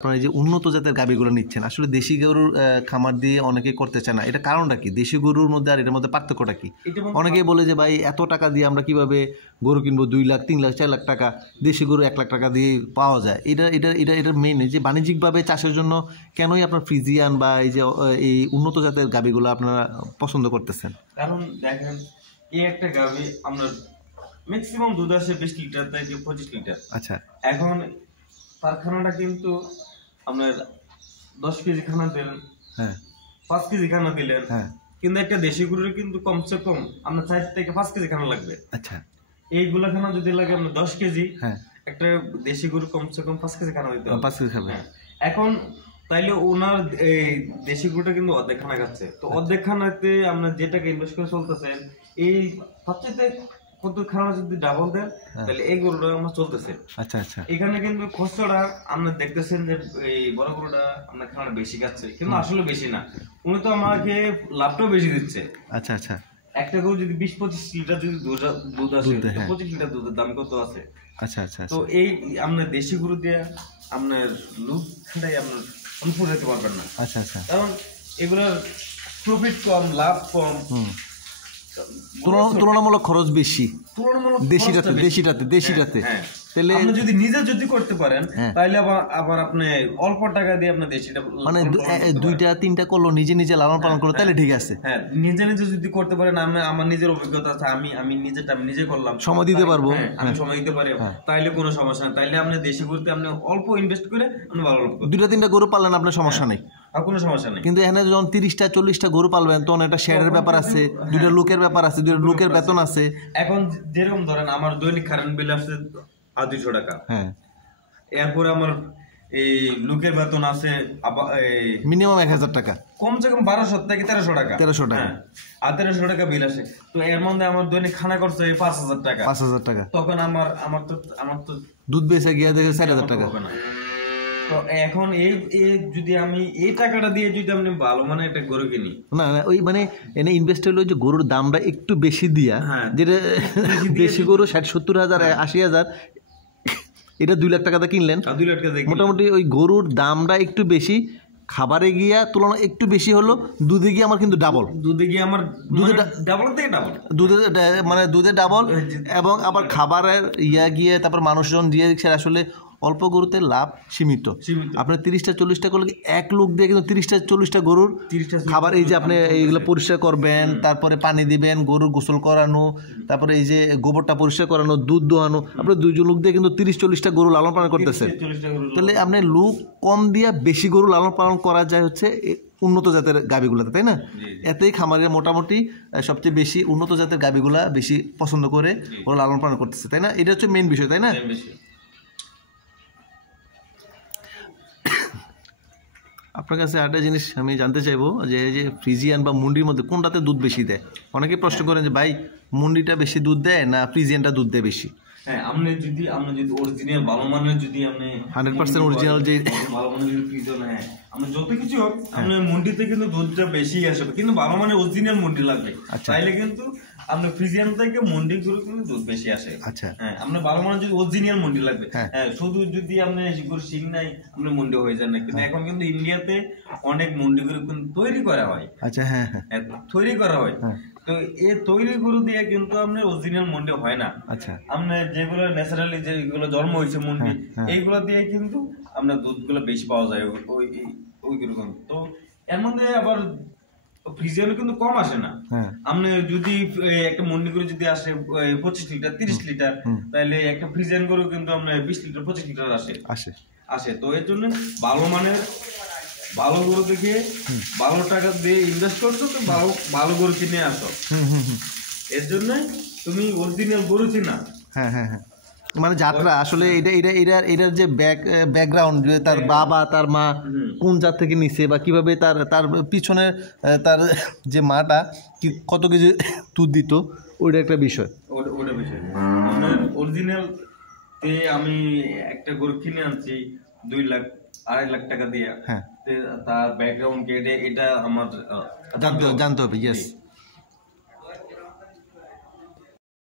আপনারা এই যে উন্নত জাতের গাভীগুলো নিচ্ছেন, আসলে দেশি গরুর খামার দিয়ে অনেকেই করতে চায় না, এটা কারণটা কি? দেশি গরুর মধ্যে আর এটার মধ্যে পার্থক্যটা কি? অনেকেই বলে যে ভাই এত টাকা দিয়ে আমরা কিভাবে গরু কিনবো, 2 লাখ 3 লাখ 4 লাখ টাকা, দেশি গরু 1 লাখ টাকা দিয়ে পাওয়া যায়। এটার মেইন যে বাণিজ্যিকভাবে চাষের জন্য কেনই আপনার ফ্রিজিয়ান বা এই যে এই উন্নত জাতের গাভীগুলো আপনারা পছন্দ করতেছেন? কারণ দেখেন, এই একটা গাভী আমরা ম্যাক্সিমাম দুধ আসে 20 লিটার থেকে 25 লিটার। আচ্ছা, এখন তার খানাটা কিন্তু আপনার 10 কেজি খানা দিলেন, হ্যাঁ 5 কেজি খানা দিলেন, হ্যাঁ, কিন্তু একটা দেশি গরুর কিন্তু কমসে কম আপনার 4 থেকে 5 কেজি খানা লাগবে। আচ্ছা, এইগুলা খানা যদি লাগে আপনার 10 কেজি, হ্যাঁ, একটা দেশি গরু কমসে কম 5 কেজি খানা দিতে হবে, 5 কেজি খাবে। এখন তাইলে ওনার এই দেশি গরুটা কিন্তু অর্ধেক খানা খাচ্ছে, তো অর্ধেক খানাতে আপনার যে টাকা ইনভেস্ট করে চলতেছেন, এই সবচেয়ে কত খানা যদি ডাবল দেন তাহলে এই গরুটা আমার চলতেছে। আচ্ছা আচ্ছা, এখানে কিন্তু খরচটা আপনি দেখতেছেন যে এই বড় গরুটা আপনার খানা বেশি খাচ্ছে, কিন্তু আসলে বেশি না, উনি তো আমাকে লাভটাও বেশি দিচ্ছে। আচ্ছা আচ্ছা, একটা গরু যদি 20-25 লিটার যদি দুধ আসে, 25 লিটার দুধের দাম কত আছে? আচ্ছা আচ্ছা, তো এই আপনার দেশি গরু দিয়ে আপনার লুক খাটাই আপনার অনুভব হতে পারবেন না। আচ্ছা আচ্ছা, কারণ এগুলোর প্রফিট কম, লাভ কম, তুলনামূলক খরচ বেশি দেশিটাতে। তাহলে আপনি যদি নিজে যদি করতে পারেন তাহলে আবার আপনি অল্প টাকা দিয়ে আপনি দেশিটা মানে 2-3টা করলো, নিজে নিজে লালন পালন করলো, তাহলে ঠিক আছে। হ্যাঁ, নিজে নিজে যদি করতে পারেন, আমার নিজের অভিজ্ঞতা আছে, আমি নিজেটা আমি নিজে করলাম, সময় দিতে পারবো, আমি সময় দিতে পারি, তাইলে কোনো সমস্যা নেই। তাইলে আপনি দেশি গরুতে আপনি অল্প ইনভেস্ট করে আপনি ভালো লাভ করবেন। 2-3টা গরু পাললেন আপনার সমস্যা নেই, আর কোনো সমস্যা নেই। কিন্তু এখানে যখন 30টা-40টা গরু পালবেন তখন একটা শেয়ারের ব্যাপার আছে, 2টা লোকের ব্যাপার আছে, 2টা লোকের বেতন আছে। এখন যেরকম ধরেন আমার দৈনিক কারেন্ট বিল আসছে 200 টাকা, হ্যাঁ, এরপরে আমার এই লোকের বেতন আছে মিনিমাম 1000 টাকা, কমসে কম 1200 থেকে 1300 টাকা, আর 1300 টাকা বিল আসে। তো এর মধ্যে আমার দৈনিক খানা খরচ 5000 টাকা, তখন আমার তো দুধ বেচে গিয়ে দেখে 4000 টাকা হবে না। তো এখন এই যদি আমি এই টাকাটা দিয়ে যদি আপনি ভালো মানে একটা গরু কিনি, না ওই মানে এনে ইনভেস্ট হলো যে গরুর দামটা একটু বেশি দিয়া, যেটা দেশি গরু 60-70 হাজার 80 হাজার, এটা 2 লাখ টাকাতে কিনলেন, মোটামুটি ওই গরুর দামটা একটু বেশি, খাবারে গিয়া তুলনা একটু বেশি হলো, দুধে গিয়ে আমার কিন্তু ডাবল, দুধে ডাবল, এবং আবার খাবারের গিয়ে তারপর মানুষজন দিয়ে দিচ্ছে। আসলে অল্প গরুতে লাভ সীমিত। আপনার 30টা-40টা করলে এক লোক দিয়ে কিন্তু 30টা-40টা গরুর খাবার, এই যে আপনি এইগুলো পরিষ্কার করবেন, তারপরে পানি দিবেন, গরুর গোসল করানো, তারপরে এই যে গোবরটা পরিষ্কার করানো, দুধ দোয়ানো, আপনার 2জন লোক দিয়ে কিন্তু 30-40টা গরু লালন পালন করতেছেন। তাহলে আপনি লোক কম দিয়ে বেশি গরু লালন পালন করা যায় হচ্ছে উন্নত জাতের গাভীগুলোতে, তাই না? এতেই খামারের মোটামুটি সবচেয়ে বেশি উন্নত জাতের গাভীগুলা বেশি পছন্দ করে ওরা লালন পালন করতেছে, তাই না? এটা হচ্ছে মেইন বিষয়, তাই না? আপনার কাছে একটা জিনিস আমি জানতে চাইবো যে ফ্রিজিয়ান বা মুন্ডির মধ্যে কোনটাতে দুধ বেশি দেয়? অনেকে প্রশ্ন করেন যে ভাই মুন্ডিটা বেশি দুধ দেয় না ফ্রিজিয়ানটা দুধ দেয় বেশি? হ্যাঁ, আপনি যদি অরিজিনাল ভালো মানের যদি আপনি 100% অরিজিনাল যে ভালো মানের যদি ফ্রিজিয়ান, হ্যাঁ আপনি যত কিছু হোক আপনি মুন্ডিতে কিন্তু দুধটা বেশি আসবে, কিন্তু ভালো মানের অরিজিনাল মুন্ডি লাগবে, তাইলে কিন্তু আপনার ফ্রিজিয়ান থেকে মুন্ডি গরু কিন্তু দুধ বেশি আসে। আচ্ছা, হ্যাঁ, আপনার ভালো মানের যদি অরিজিনাল মুন্ডি লাগবে, হ্যাঁ, শুধু যদি আপনি গরু শিং নাই আপনি মুন্ডি হয়ে যান না, কিন্তু এখন কিন্তু ইন্ডিয়াতে অনেক মুন্ডি গরু কিন্তু তৈরি করা হয়। আচ্ছা, হ্যাঁ হ্যাঁ, তৈরি করা হয়, তো এই তৈরি গরু দিয়ে কিন্তু আপনার অরিজিনাল মুন্ডি হয় না। আচ্ছা, আপনার যেগুলো ন্যাচারালি যেগুলো জন্ম হয়েছে মুন্ডি, এইগুলো দিয়ে কিন্তু আপনার দুধগুলো বেশি পাওয়া যায় ওই গরু। তো এর মধ্যে আবার ফ্রিজিয়ান কিন্তু কম আসে না। আপনি যদি একটা মুন্ডি গরু যদি আসে 25 লিটার 30 লিটার, তাহলে একটা ফ্রিজিয়ান গরু কিন্তু আপনার 20 লিটার 25 লিটার আসে। তো এর জন্য ভালো মানের ভালো গরু দেখে ভালো টাকা দিয়ে ইনভেস্ট করছো, তো ভালো গরু কিনে আসো। এর জন্য তুমি অরিজিনাল গরু চিনা। হ্যাঁ হ্যাঁ হ্যাঁ, মানে যাত্রা আসলে এটার যে ব্যাকগ্রাউন্ড, যে তার বাবা তার মা কোন জাত থেকে নিছে বা কিভাবে তার পিছনে তার যে মাটা কত কেজি দুধ দিত, ওইটা একটা বিষয়। অরিজিনাল তে আমি একটা গরু কিনে আনছি 2 লাখ 2.5 লাখ টাকা দিয়ে, হ্যাঁ, তার ব্যাকগ্রাউন্ড এটা আমার জানতে হবে। ইয়েস।